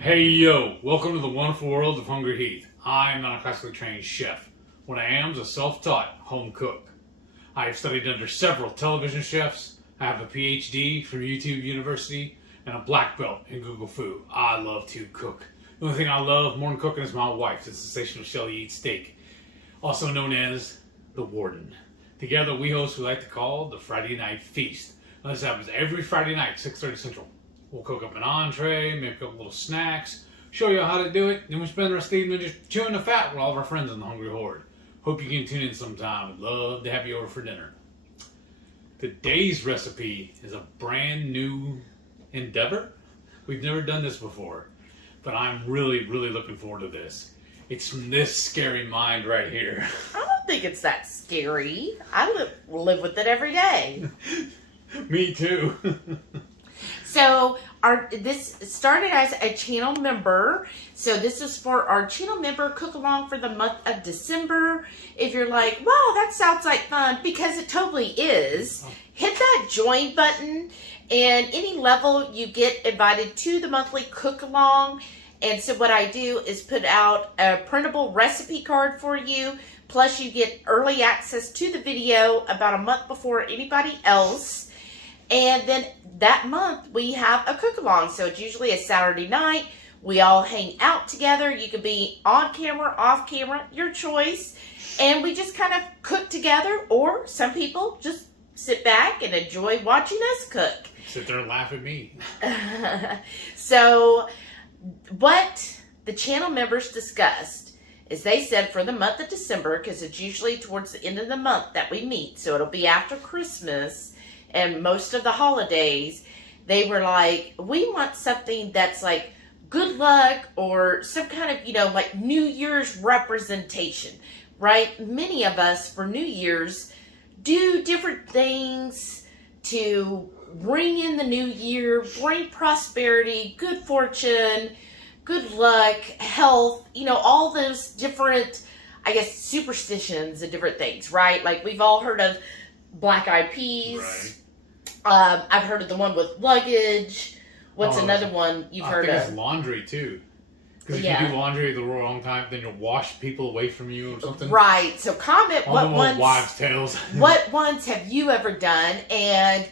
Hey yo, welcome to the wonderful world of HungryHeath. I am not a classically trained chef. What I am is a self-taught home cook. I have studied under several television chefs. I have a PhD from YouTube University and a black belt in Google Food. I love to cook. The only thing I love more than cooking is my wife, the sensational Shelly Eats Steak, also known as the Warden. Together we host what we like to call the Friday Night Feast. Now, this happens every Friday night, 6:30 Central. We'll cook up an entree, make up little snacks, show you how to do it, then we spend the rest of the evening just chewing the fat with all of our friends in the Hungry Horde. Hope you can tune in sometime. We'd love to have you over for dinner. Today's recipe is a brand new endeavor. We've never done this before, but I'm really looking forward to this. It's from this scary mind right here. I don't think it's that scary. I live with it every day. Me too. So this started as a channel member. So this is for our channel member cook along for the month of December. If you're like, wow, that sounds like fun, because it totally is, hit that join button, and any level you get invited to the monthly cook along. And so what I do is put out a printable recipe card for you, plus you get early access to the video about a month before anybody else. And then that month we have a cook along. So it's usually a Saturday night. We all hang out together. You can be on camera, off camera, your choice. And we just kind of cook together, or some people just sit back and enjoy watching us cook. Sit there and laugh at me. So what the channel members discussed is they said for the month of December, because it's usually towards the end of the month that we meet, so it'll be after Christmas and most of the holidays, they were like, we want something that's like good luck or some kind of, like New Year's representation, right? Many of us for New Year's do different things to bring in the new year, bring prosperity, good fortune, good luck, health, all those different, I guess, superstitions and different things, right? Like we've all heard of black eyed peas. Right. I've heard of the one with luggage. What's another one you've heard of? I think it's laundry too. Because if you do laundry at the wrong time, then you'll wash people away from you or something. Right. So comment what wives' tales. What ones have you ever done? And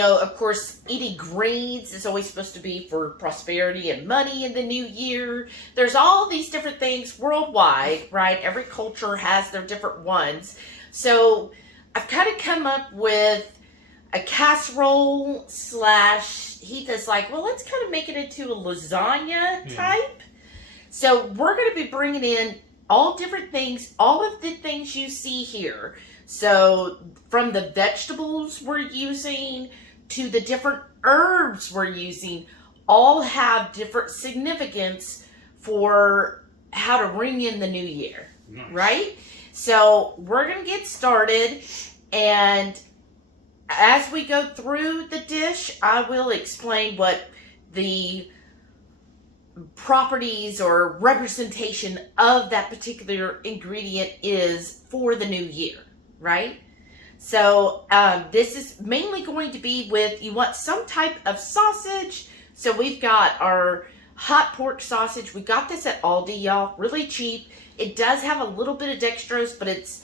of course, eating greens is always supposed to be for prosperity and money in the new year. There's all these different things worldwide, right? Every culture has their different ones. So I've kind of come up with a casserole / Heath is like, well, let's kind of make it into a lasagna type. So we're going to be bringing in all different things, all of the things you see here. So from the vegetables we're using to the different herbs we're using, all have different significance for how to ring in the new year, right? So we're going to get started, and as we go through the dish, I will explain what the properties or representation of that particular ingredient is for the new year, right? So this is mainly going to be with, you want some type of sausage. So we've got our hot pork sausage. We got this at Aldi, y'all, really cheap. It does have a little bit of dextrose, but it's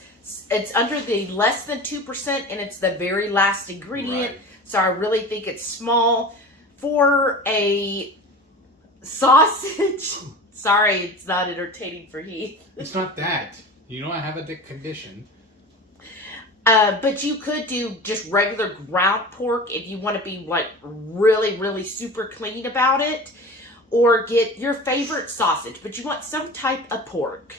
under the less than 2%, and it's the very last ingredient. Right. So I really think it's small for a sausage. Sorry, it's not entertaining for Heath. It's not that. I have a condition. But you could do just regular ground pork if you want to be like really super clean about it, or get your favorite sausage, but you want some type of pork.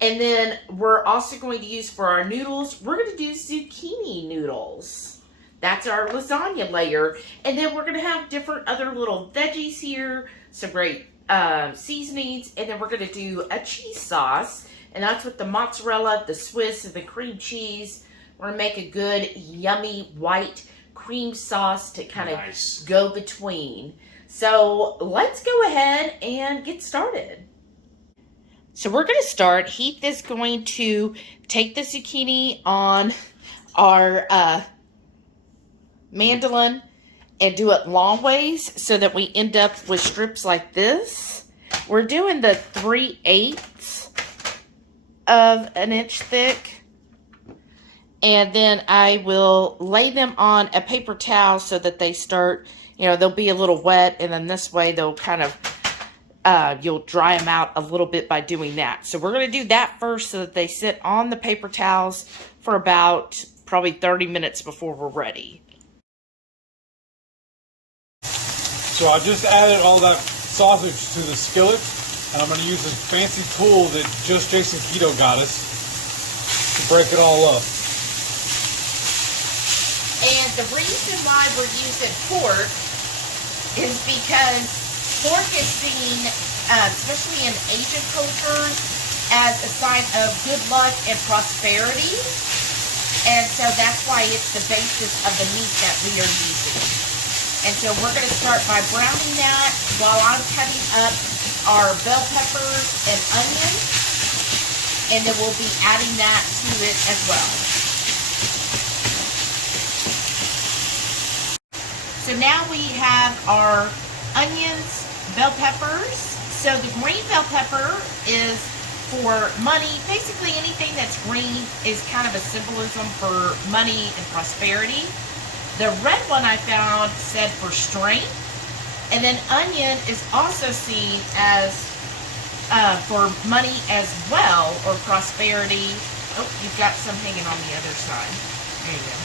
And then we're also going to use for our noodles, we're going to do zucchini noodles. That's our lasagna layer. And then we're going to have different other little veggies here, some great seasonings, and then we're going to do a cheese sauce. And that's with the mozzarella, the Swiss, and the cream cheese. We're going to make a good, yummy, white cream sauce to kind of go between. So let's go ahead and get started. So we're going to start. Heath is going to take the zucchini on our mandolin and do it long ways so that we end up with strips like this. We're doing the 3/8 of an inch thick. And then I will lay them on a paper towel so that they start, they'll be a little wet. And then this way they'll kind of, you'll dry them out a little bit by doing that. So we're going to do that first so that they sit on the paper towels for about probably 30 minutes before we're ready. So I just added all that sausage to the skillet, and I'm going to use this fancy tool that Just Jason Keto got us to break it all up. And the reason why we're using pork is because pork is seen, especially in Asian cultures, as a sign of good luck and prosperity. And so that's why it's the basis of the meat that we are using. And so we're going to start by browning that while I'm cutting up our bell peppers and onions. And then we'll be adding that to it as well. So now we have our onions, bell peppers. So the green bell pepper is for money. Basically anything that's green is kind of a symbolism for money and prosperity. The red one I found said for strength. And then onion is also seen as for money as well, or prosperity. Oh, you've got some hanging on the other side. There you go.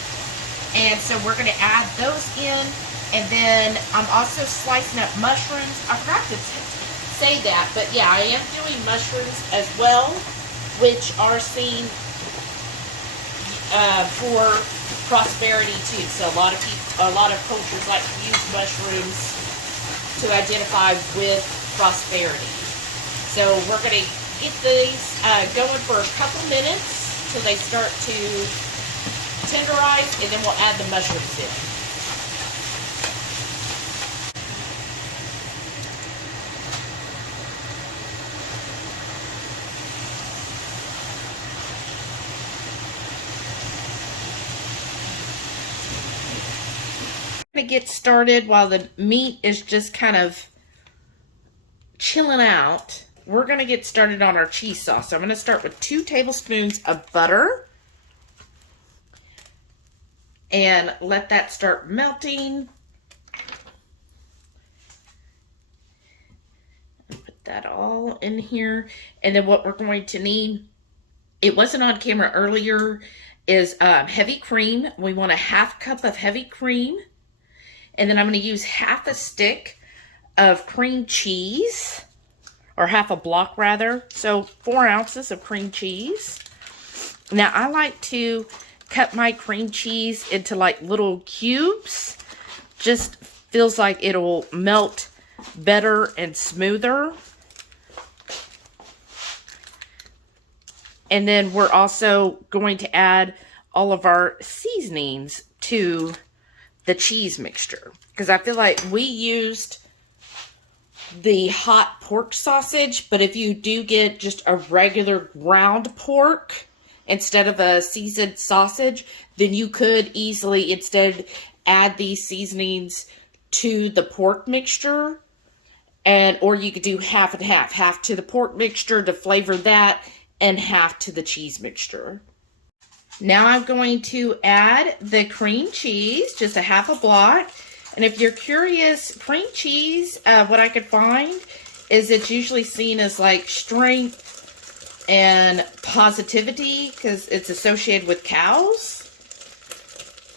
And so we're going to add those in. And then I'm also slicing up mushrooms. I forgot to say that, but yeah, I am doing mushrooms as well, which are seen for prosperity too. So a lot of cultures like to use mushrooms to identify with prosperity. So we're going to get these going for a couple minutes till they start to tenderize, and then we'll add the mushrooms in. To get started while the meat is just kind of chilling out, we're going to get started on our cheese sauce. So I'm going to start with 2 tablespoons of butter and let that start melting. Put that all in here. And then what we're going to need, it wasn't on camera earlier, is heavy cream. We want a 1/2 cup of heavy cream. And then I'm going to use 1/2 stick of cream cheese, or 1/2 block rather. So 4 ounces of cream cheese. Now I like to cut my cream cheese into like little cubes. Just feels like it'll melt better and smoother. And then we're also going to add all of our seasonings to the cheese mixture, because I feel like we used the hot pork sausage, but if you do get just a regular ground pork instead of a seasoned sausage, then you could easily instead add these seasonings to the pork mixture, or you could do 1/2 and 1/2, 1/2 to the pork mixture to flavor that, and 1/2 to the cheese mixture. Now I'm going to add the cream cheese, just a 1/2 block. And if you're curious, cream cheese, what I could find is it's usually seen as like strength and positivity because it's associated with cows.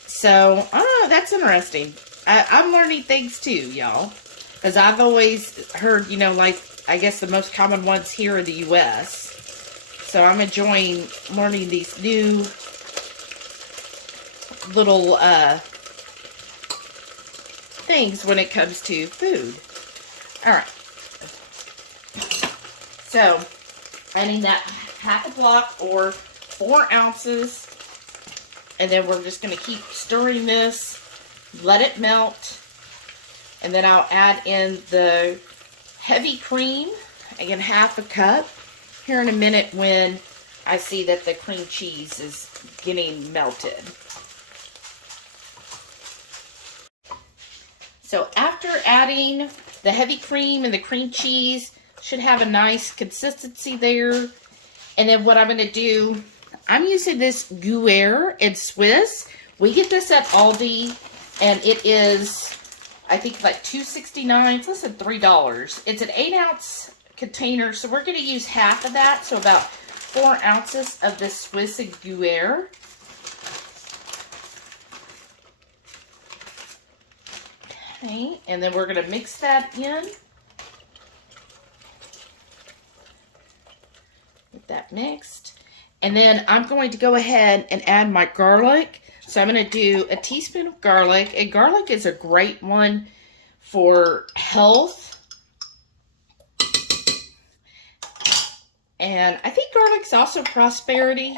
So, that's interesting. I'm learning things too, y'all. Because I've always heard, like, I guess the most common ones here in the U.S. So I'm enjoying learning these new little things when it comes to food. Alright. So, adding that 1/2 block or 4 ounces. And then we're just going to keep stirring this. Let it melt. And then I'll add in the heavy cream. Again, 1/2 cup. Here in a minute when I see that the cream cheese is getting melted. So after adding the heavy cream and the cream cheese, Should have a nice consistency there. And then what I'm going to do, I'm using this Gruyere Swiss. We get this at Aldi, and it is, I think, like $2.69. It's less than $3. It's an 8-ounce container, so we're going to use half of that, so about 4 ounces of this Swiss and Gruyere. Okay, and then we're going to mix that in. Get that mixed. And then I'm going to go ahead and add my garlic. So I'm going to do a teaspoon of garlic. And garlic is a great one for health. And I think garlic's also prosperity.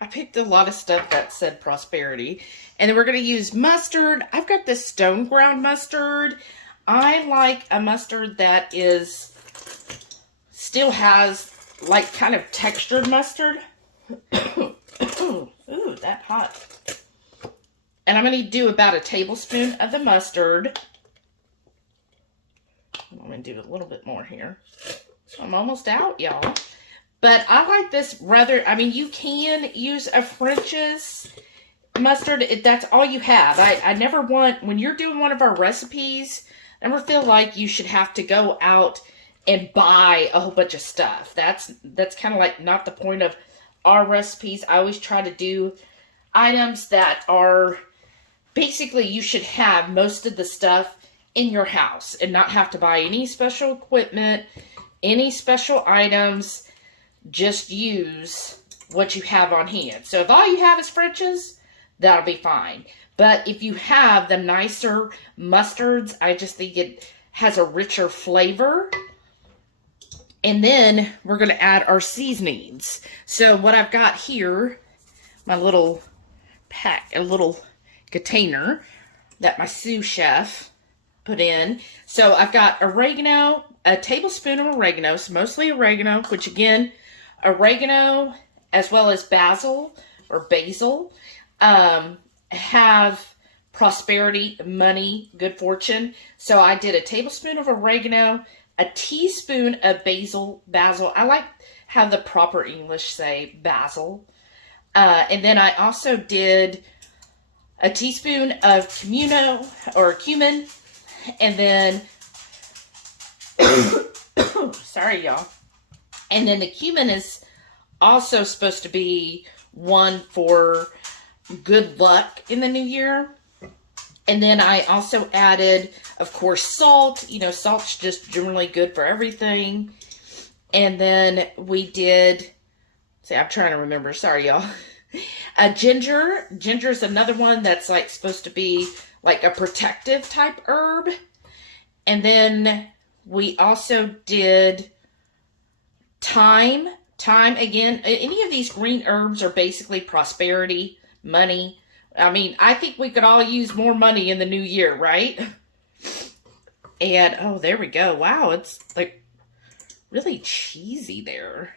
I picked a lot of stuff that said prosperity. And then we're going to use mustard. I've got this stone ground mustard. I like a mustard that is still has like kind of textured mustard. Ooh, that hot. And I'm going to do about a tablespoon of the mustard. I'm going to do a little bit more here. I'm almost out, y'all. But I like this rather, I mean, you can use a French's mustard if that's all you have. I never want, when you're doing one of our recipes, I never feel like you should have to go out and buy a whole bunch of stuff. That's kind of like not the point of our recipes. I always try to do items that are basically you should have most of the stuff in your house and not have to buy any special equipment, any special items. Just use what you have on hand. So if all you have is French's, that'll be fine. But if you have the nicer mustards, I just think it has a richer flavor. And then we're going to add our seasonings. So what I've got here, my little pack, a little container that my sous chef put in. So I've got oregano, a tablespoon of oregano, so mostly oregano, which again, oregano as well as basil or basil have prosperity, money, good fortune. So I did a tablespoon of oregano, a teaspoon of basil. I like how the proper English say basil. And then I also did a teaspoon of cumin, and then sorry, y'all. And then the cumin is also supposed to be one for good luck in the new year. And then I also added, of course, salt. You know, salt's just generally good for everything. And then we did, see, I'm trying to remember. Sorry, y'all. Ginger. Ginger is another one that's like supposed to be like a protective type herb. And then we also did thyme. Thyme, again, any of these green herbs are basically prosperity, money. I mean, I think we could all use more money in the new year, right? And, oh, there we go. Wow, it's like really cheesy there.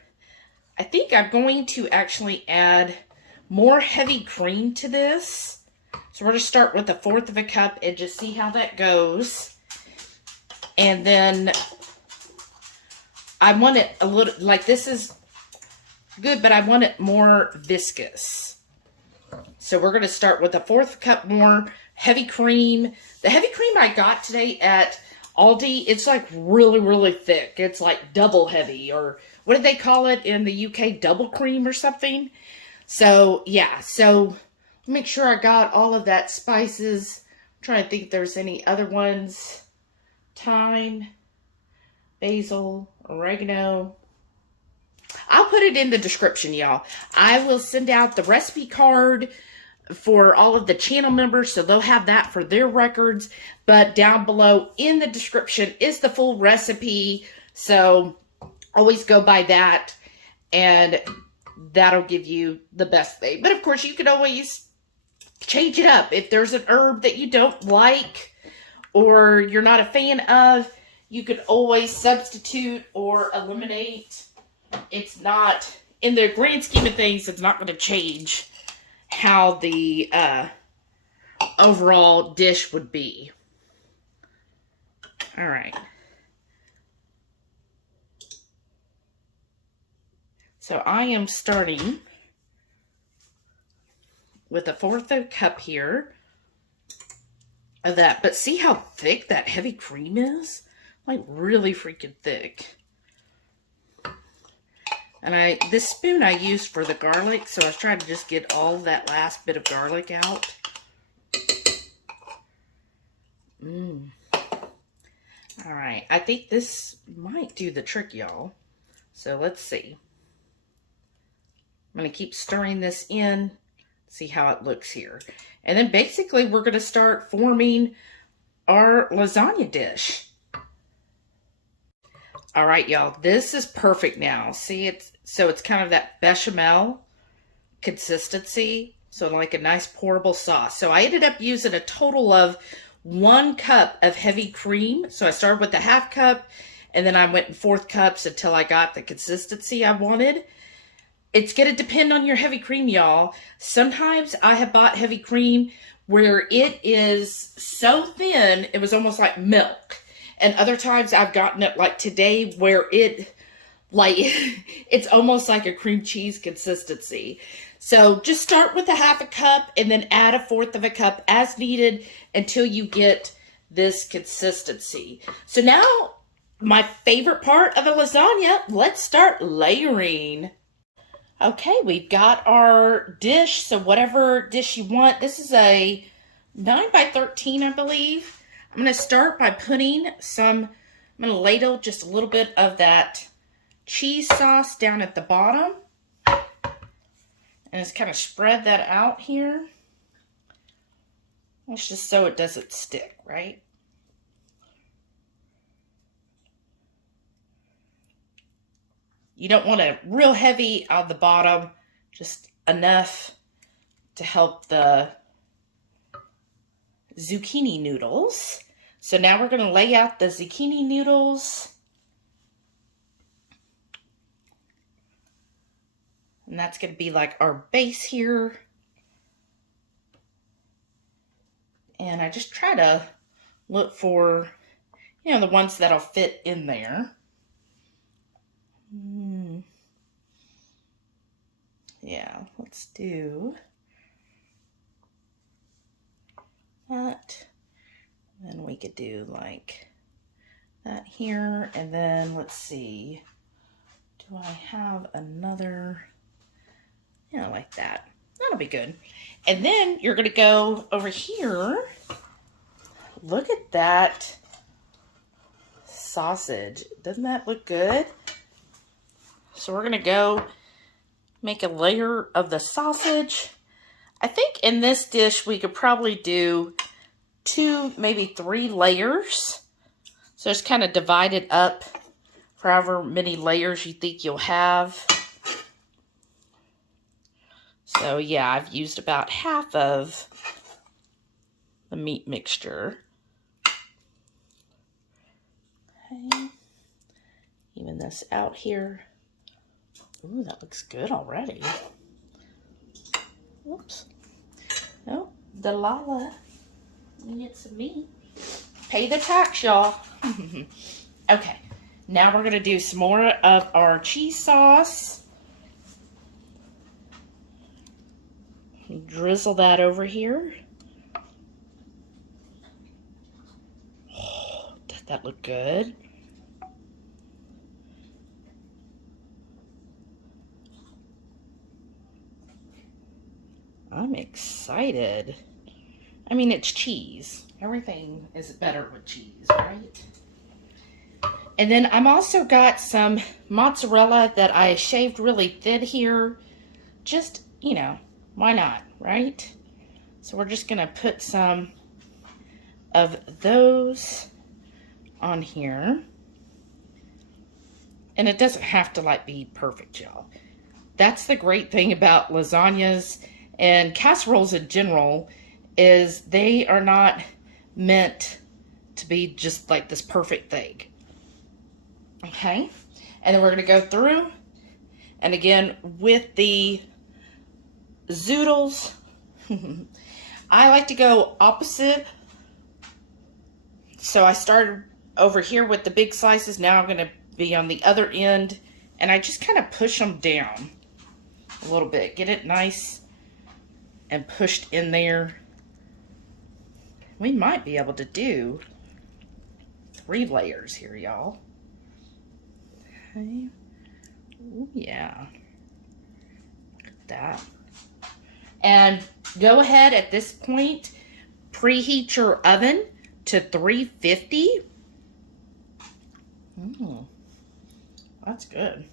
I think I'm going to actually add more heavy cream to this. So we're going to start with 1/4 of a cup and just see how that goes. And then I want it a little, like this is good, but I want it more viscous. So we're going to start with 1/4 cup more heavy cream. The heavy cream I got today at Aldi, it's like really, really thick. It's like double heavy, or what did they call it in the UK? Double cream or something. So yeah, so make sure I got all of that spices. I'm trying to think if there's any other ones. Thyme, basil, oregano. I'll put it in the description, y'all. I will send out the recipe card for all of the channel members, so they'll have that for their records. But down below in the description is the full recipe, so always go by that, and that'll give you the best thing. But of course, you can always change it up. If there's an herb that you don't like or you're not a fan of, you could always substitute or eliminate. It's not, in the grand scheme of things, it's not going to change how the overall dish would be. All right. So I am starting with 1/4 cup here of that. But see how thick that heavy cream is? Like really freaking thick. And this spoon I used for the garlic, so I was trying to just get all that last bit of garlic out. All right, I think this might do the trick, y'all. So let's see. I'm going to keep stirring this in, see how it looks here. And then basically we're going to start forming our lasagna dish. All right, y'all, this is perfect now. See, it's kind of that bechamel consistency. So like a nice pourable sauce. So I ended up using a total of 1 cup of heavy cream. So I started with the 1/2 cup and then I went in 4th cups until I got the consistency I wanted. It's going to depend on your heavy cream, y'all. Sometimes I have bought heavy cream where it is so thin, it was almost like milk. And other times I've gotten it like today where it's almost like a cream cheese consistency. So just start with a 1/2 cup and then add 1/4 cup as needed until you get this consistency. So now my favorite part of a lasagna, let's start layering. Okay, we've got our dish. So whatever dish you want, this is a 9 by 13, I believe. I'm going to start by putting I'm going to ladle just a little bit of that cheese sauce down at the bottom. And just kind of spread that out here. It's just so it doesn't stick, right? You don't want it real heavy on the bottom, just enough to help the zucchini noodles. So now we're going to lay out the zucchini noodles. And that's going to be like our base here. And I just try to look for, the ones that'll fit in there. Yeah, let's do that. Then we could do like that here. And then let's see. Do I have another? Yeah, like that. That'll be good. And then you're going to go over here. Look at that sausage. Doesn't that look good? So we're going to go make a layer of the sausage. I think in this dish we could probably do 2, maybe 3 layers. So just kind of divide it up for however many layers you think you'll have. So yeah, I've used about half of the meat mixture. Okay. Even this out here. Ooh, that looks good already. Whoops. Oh, Delilah. We get some meat. Pay the tax, y'all. Okay. Now we're going to do some more of our cheese sauce. Drizzle that over here. Oh, does that look good? I'm excited. I mean, it's cheese. Everything is better with cheese, right? And then I'm also got some mozzarella that I shaved really thin here. Just, why not, right? So we're just going to put some of those on here. And it doesn't have to be perfect, y'all. That's the great thing about lasagnas and casseroles in general, is they are not meant to be just like this perfect thing. Okay, and then we're going to go through, and again, with the zoodles, I like to go opposite. So I started over here with the big slices. Now I'm going to be on the other end And I just kind of push them down a little bit. Get it nice and pushed in there. We might be able to do 3 layers here, y'all. Okay. Oh, yeah. Look at that. And go ahead at this point, preheat your oven to 350. That's good.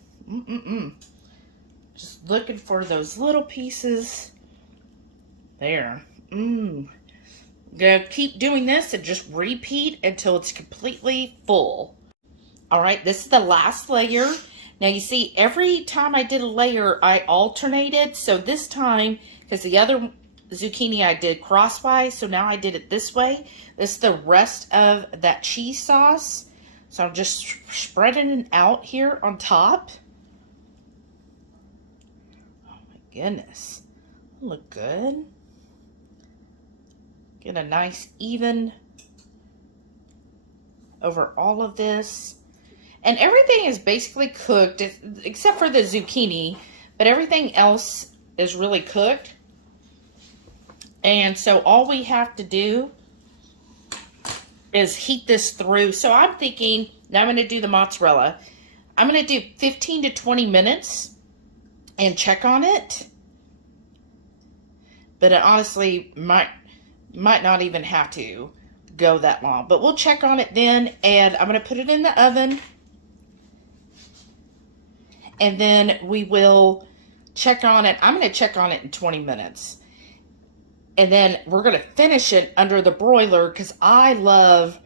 Just looking for those little pieces. There. Gonna keep doing this and just repeat until it's completely full. Alright, this is the last layer. Now you see, every time I did a layer, I alternated. So this time, because the other zucchini I did crosswise, so now I did it this way. This is the rest of that cheese sauce. So I'm just spreading it out here on top. Oh my goodness. Look good. Get a nice even over all of this. And everything is basically cooked, except for the zucchini, but everything else is really cooked. And so all we have to do is heat this through. So I'm thinking, now I'm going to do the mozzarella. I'm going to do 15 to 20 minutes and check on it. But it honestly might not even have to go that long. But we'll check on it then. And I'm going to put it in the oven. And then we will check on it. I'm going to check on it in 20 minutes. And then we're going to finish it under the broiler because I love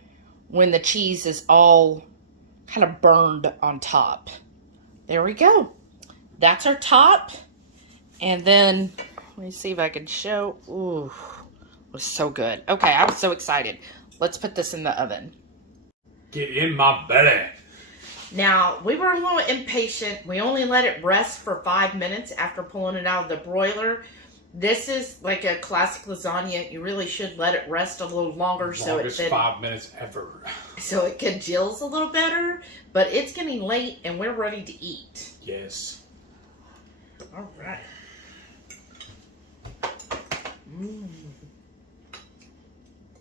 when the cheese is all kind of burned on top. There we go. That's our top. And then, let me see if I can show. Ooh, it was so good. Okay, I'm so excited. Let's put this in the oven. Get in my belly. Now, we were a little impatient. We only let it rest for 5 minutes after pulling it out of the broiler. This is like a classic lasagna. You really should let it rest a little longer so it 5 minutes ever. So it congeals a little better. But it's getting late and we're ready to eat. Yes. All right.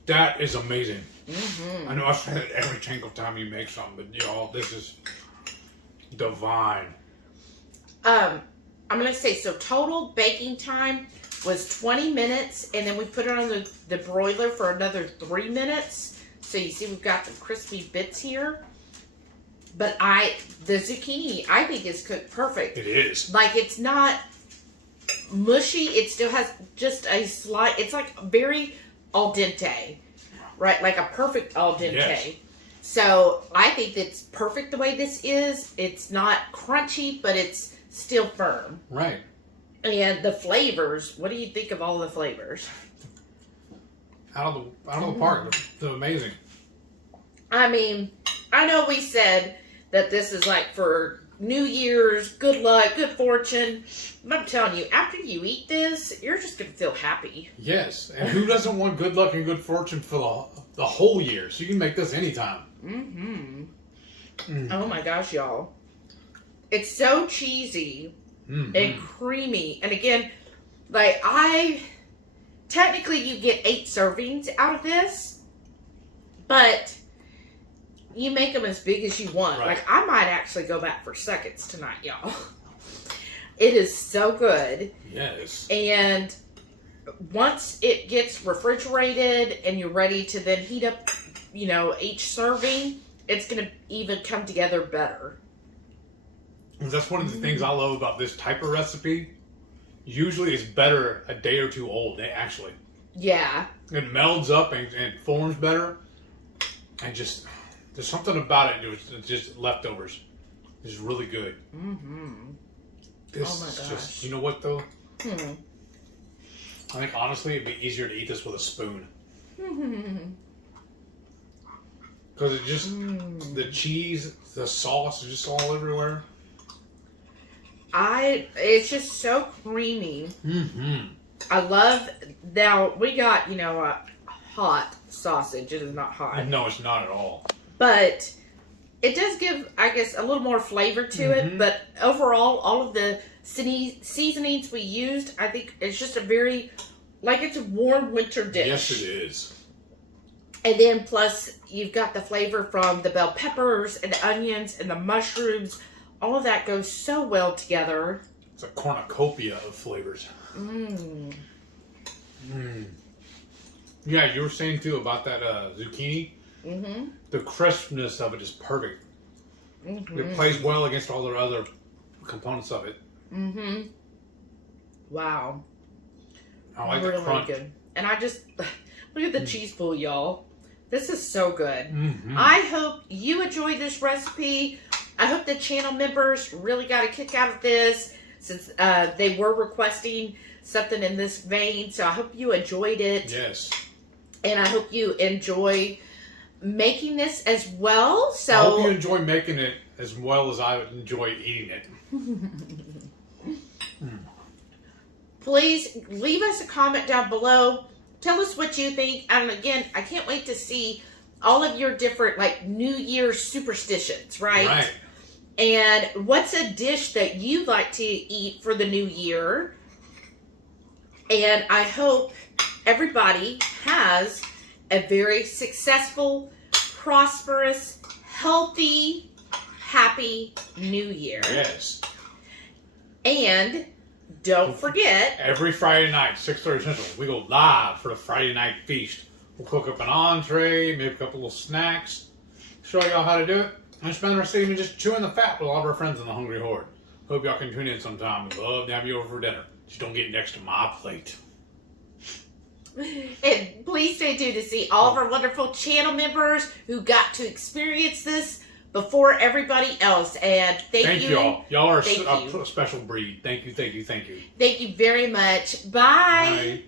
That is amazing. Mm-hmm. I know I say it every single time you make something, but y'all, this is divine. I'm going to say, so total baking time was 20 minutes, and then we put it on the broiler for another 3 minutes. So you see we've got the crispy bits here. But the zucchini, I think, is cooked perfect. It is. Like, it's not mushy. It still has just a slight, it's like very al dente, right? Like a perfect al dente. Yes. So I think that's perfect the way this is. It's not crunchy, but it's still firm. Right. And the flavors, what do you think of all the flavors? Out of the park. They're amazing. I mean, I know we said that this is like for New Year's, good luck, good fortune. But I'm telling you, after you eat this, you're just going to feel happy. Yes. And who doesn't want good luck and good fortune for the whole year? So you can make this anytime. Oh my gosh, y'all. It's so cheesy and creamy. And again, like technically you get 8 servings out of this, but you make them as big as you want. Right. Like, I might actually go back for seconds tonight, y'all. It is so good. Yes. And once it gets refrigerated and you're ready to then heat up, each serving, it's going to even come together better. And that's one of the things I love about this type of recipe. Usually it's better a day or two old, actually. Yeah. It melds up and forms better. And just... there's something about it. It's just leftovers. It's really good. This oh my gosh. Is just, you know what though? I think honestly it'd be easier to eat this with a spoon. Because it just, the cheese, the sauce is just all everywhere. It's just so creamy. I love, now we got, a hot sausage. It is not hot. No, it's not at all. But it does give, I guess, a little more flavor to it. But overall, all of the seasonings we used, I think it's just a very, like it's a warm winter dish. Yes, it is. And then plus you've got the flavor from the bell peppers and the onions and the mushrooms. All of that goes so well together. It's a cornucopia of flavors. Yeah, you were saying too about that zucchini. The crispness of it is perfect. It plays well against all the other components of it. Wow. I like really the crunch. Good. And I just look at the cheese pool, y'all. This is so good. I hope you enjoyed this recipe. I hope the channel members really got a kick out of this, since they were requesting something in this vein. So I hope you enjoyed it. Yes. And I hope you enjoy making this as well. So I hope you enjoy making it as well as I would enjoy eating it. Please leave us a comment down below. Tell us what you think. And again, I can't wait to see all of your different like New Year's superstitions, right? Right. And what's a dish that you'd like to eat for the new year? And I hope everybody has a very successful, prosperous, healthy, happy new year. Yes. And don't forget, every Friday night, 6:30 Central, we go live for the Friday night feast. We'll cook up an entree, maybe a couple little snacks, show y'all how to do it, and spend the rest of the evening just chewing the fat with all of our friends in the Hungry Horde. Hope y'all can tune in sometime. We'd love to have you over for dinner. Just don't get next to my plate. and please stay tuned to see all of our wonderful channel members who got to experience this before everybody else. And thank you. Y'all. Y'all are Thank you. a special breed. Thank you, thank you, thank you. Thank you very much. Bye. Bye.